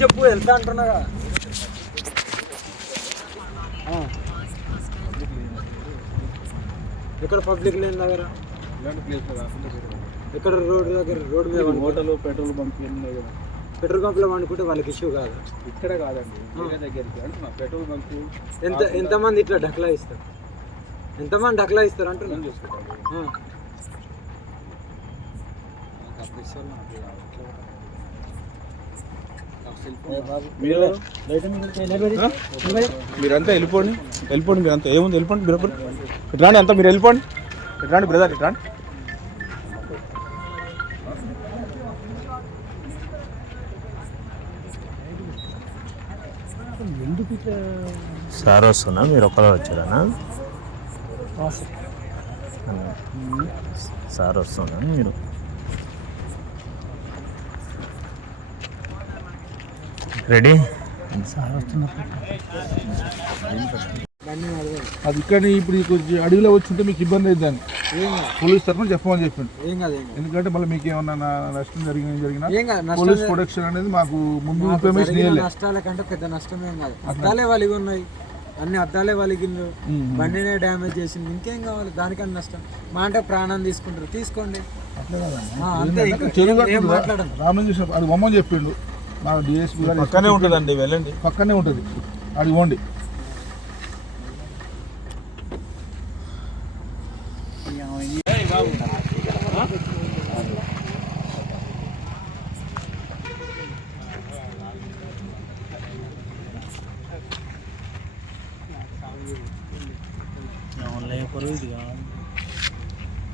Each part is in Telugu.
చెప్పు వెళ్తా అంటున్నాగా. ఎక్కడ పబ్లిక్ లేని దగ్గర ఇలాంటి ప్లేస్లో కాకుండా ఎక్కడ రోడ్డు దగ్గర రోడ్డు మీద హోటల్ పెట్రోల్ బంక్ ఉన్నాయి కదా, పెట్రోల్ పంప్లో వండుకుంటే వాళ్ళకి ఇష్యూ కాదు. ఇక్కడ కాదండి వేరే దగ్గరికి అంటున్నా. పెట్రోల్ బంక్ ఎంతమంది ఇట్లా డక్లా ఇస్తారు? ఎంతమంది డక్లా ఇస్తారు అంటున్నాను. చూసుకుంటారు. మీరంతా వెళ్ళిపోండి మీరంతా ఏముంది వెళ్ళిపోండి. మీరు ఇటు రాండి, అంతా మీరు వెళ్ళిపోండి. ఇటు రాండి బ్రదర్, ఇటు రాండి. సార్ వస్తున్నా, మీరు ఒక్కరు వచ్చారా? సార్ వస్తున్నా, మీరు రెడీ? సార్ వస్తున్నప్పుడు అది ఇక్కడ ఇప్పుడు కొంచెం అడవిలో వచ్చింటే మీకు ఇబ్బంది అయిందని పోలీస్ తరఫున చెప్పమని చెప్పిండు. ఎందుకంటే మళ్ళీ మీకు ఏమన్నా నష్టం జరిగినా పోలీస్ ప్రొటెక్షన్ అనేది మాకు ముందు ఇన్ఫర్మేషన్ ఇవ్వలేదు. నష్టాల కంటే పెద్ద నష్టం ఏం కాదు. అద్దాలే వలిగి ఉన్నాయి, అన్ని అద్దాలే వలిగిండ్రు, బండినే డ్యామేజ్ చేసింది, ఇంకేం కావాలి? దానికన్నా నష్టం మా అంటే ప్రాణం తీసుకుంటారు, తీసుకోండి అంతే. మాట్లాడండి. రామలింగేశ్వర అది బొమ్మని చెప్పిండు. మా డిఎస్పీ గారు పక్కనే ఉంటుందండి, వెళ్ళండి, పక్కనే ఉంటుంది, అది పోండి.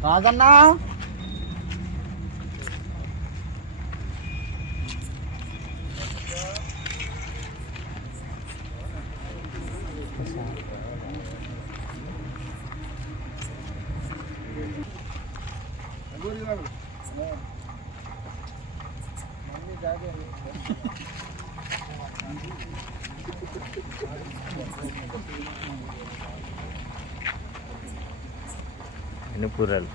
రాదన్నా ఎన్నిపూరాలు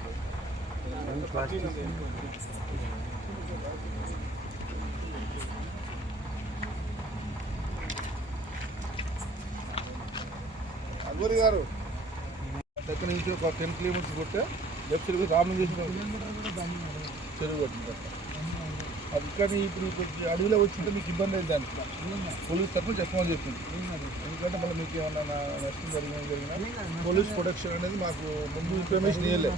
అగోరి గారు దగ్గర నుంచి ఒక 10 కిలోమీటర్స్ కొట్టే లెఫ్ట్ సైడ్ రామలింగేశ్వర చెరువు కొట్టింది. అది కానీ ఇప్పుడు కొంచెం అడవిలో వచ్చింటే మీకు ఇబ్బంది అయింది దానికి పోలీస్ తరఫున చెప్పమని చెప్పింది. ఎందుకంటే మళ్ళీ మీకు ఏమన్నా నష్టం జరిగినా పోలీస్ ప్రొటెక్షన్ అనేది మాకు ముందు ఇన్ఫర్మేషన్ ఇవ్వలేదు.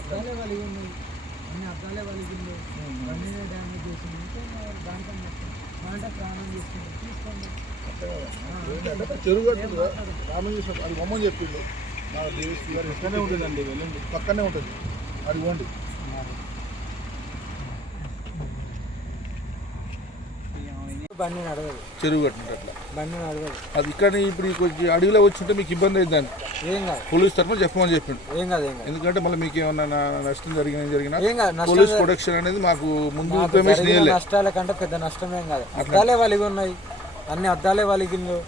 అద్దాలే వలిగి ఉన్నాయి, అన్ని అద్దాలే వలిగిండు, బండినే డ్యామేజ్ చేసింది, ఇంకేం కావాలి? దానికన్నా నష్టం మా అంటే ప్రాణం తీసుకుంటారు, తీసుకోండి. చెరువు కట్టింది రామలింగేశ్వర అది బొమ్మని చెప్పిండు. మా డిఎస్పీ గారు పక్కనే ఉంటుందండి, వెళ్ళండి, పక్కనే ఉంటుంది, అది పోండి. బండి నడవదు, చెరువు కట్టినట్టు అట్లా బండి నడవదు. అది ఇక్కడ ఇప్పుడు కొంచెం అడవిలో వచ్చింటే మీకు ఇబ్బంది అయింది దానికి ఏం కాదు, పోలీస్ తరఫున చెప్పమని చెప్పిండు. ఏం కాదు. ఎందుకంటే మళ్ళీ మీకు ఏమన్నా నష్టం జరిగినా ఏం కాదు. పోలీస్ ప్రొటెక్షన్ అనేది మాకు ముందు ఇన్ఫర్మేషన్ ఇవ్వలేదు. నష్టాల కంటే పెద్ద నష్టం ఏం కాదు. అద్దాలే వలిగి ఉన్నాయి, అన్ని అద్దాలే వలిగిండ్రు,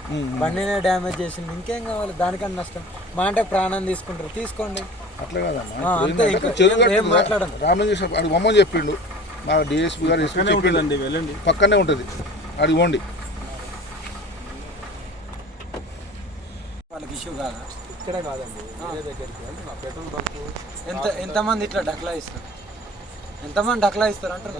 బండినే డ్యామేజ్ చేసింది, ఇంకేం కావాలి? దానికన్నా నష్టం మా అంటే ప్రాణం తీసుకుంటారు, తీసుకోండి. అట్లా కాదమ్మా, మాట్లాడండి. రామలింగేశ్వర అది బొమ్మని చెప్పిండు. మా డిఎస్పీ గారు చెప్పిండు, వెళ్ళండి, పక్కనే ఉంటుంది, అది పోండి. వాళ్ళకి ఇష్యూ కాదా? ఇక్కడే కాదండి, వేరే దగ్గరికి పెట్రోల్ బంక్ ఎంతమంది ఇట్లా డక్లా ఇస్తారు? ఎంతమంది డక్లా ఇస్తారు అంటారు.